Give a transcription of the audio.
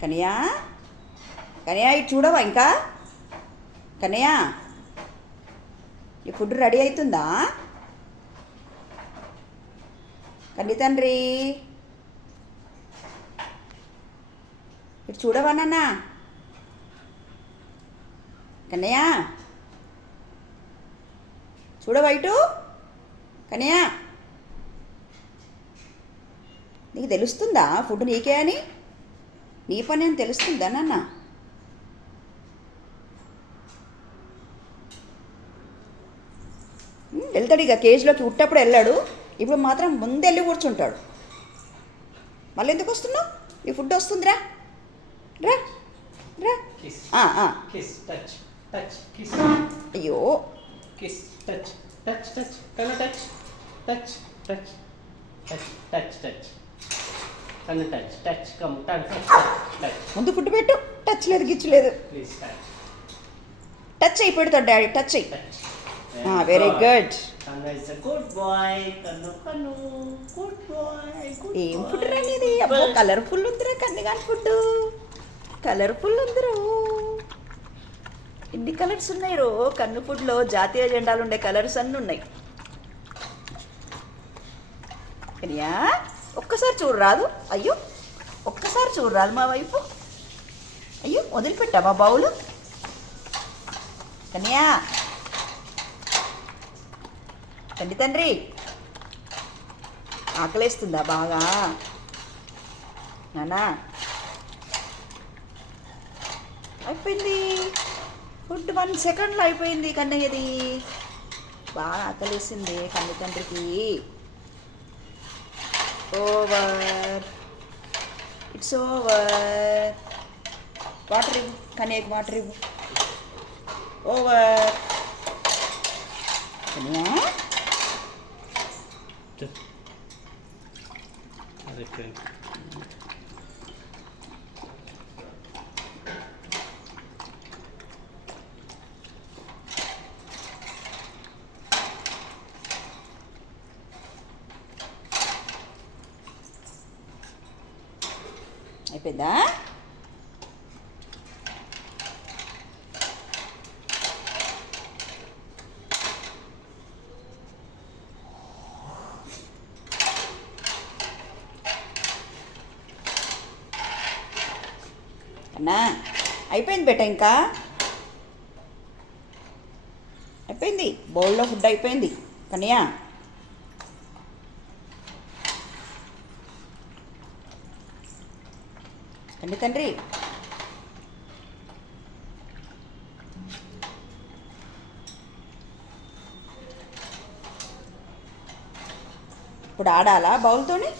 కనయా కనయా ఇటు చూడవా ఇంకా కనయా ఈ ఫుడ్ రెడీ అవుతుందా కన్ని తండ్రి ఇటు చూడవా నాన్న కన్నయ్య చూడవా ఇటు కన్నయ్య నీకు తెలుస్తుందా ఫుడ్ నీకే అని నీ పని అని తెలుస్తుందా నాన్న వెళ్తాడు ఇక కేజీలోకి ఉట్టప్పుడు వెళ్ళాడు ఇప్పుడు మాత్రం ముందెళ్ళి కూర్చుంటాడు మళ్ళీ ఎందుకు వస్తున్నావు ఈ ఫుడ్ వస్తుందిరా రా రా అయ్యో ముందు ఫుడ్ పెట్టు టచ్ లేదు గిచ్చలేదు టచ్ అయి పెడతాడు డాడీ టచ్ అయ్యి వెరీ గుడ్ ఏం ఫుడ్ రానిది అబ్బో కలర్ఫుల్ ఉందిరా కన్నిగాని ఫుడ్ కలర్ఫుల్ ఉందిరో ఎన్ని కలర్స్ ఉన్నాయి రో కన్ను ఫుడ్లో జాతీయ జెండాలు ఉండే కలర్స్ అన్నీ ఉన్నాయి కనియా ఒక్కసారి చూడరాదు అయ్యో ఒక్కసారి చూడరాదు మా వైపు అయ్యో వదిలిపెట్టావా బౌలు కనియా తండ్రి తండ్రి ఆకలేస్తుందా బాగా నానా అయిపోయింది ఫుడ్ 1 సెకండ్లో అయిపోయింది కన్నయ్యది బాగా ఆకలేసింది కన్ను తండ్రికి ఓవర్ ఇట్స్ ఓవర్ వాటర్ ఇవ్వు కన్నయ్యకి వాటర్ ఇవ్వు ఓవర్ కన్నయ్య అయిపోయిందా అన్నా అయిపోయింది బేట ఇంకా అయిపోయింది బౌల్లో ఫుడ్ అయిపోయింది కన్నయ్య తండ్రి తండ్రి ఇప్పుడు ఆడాలా బౌల్తోని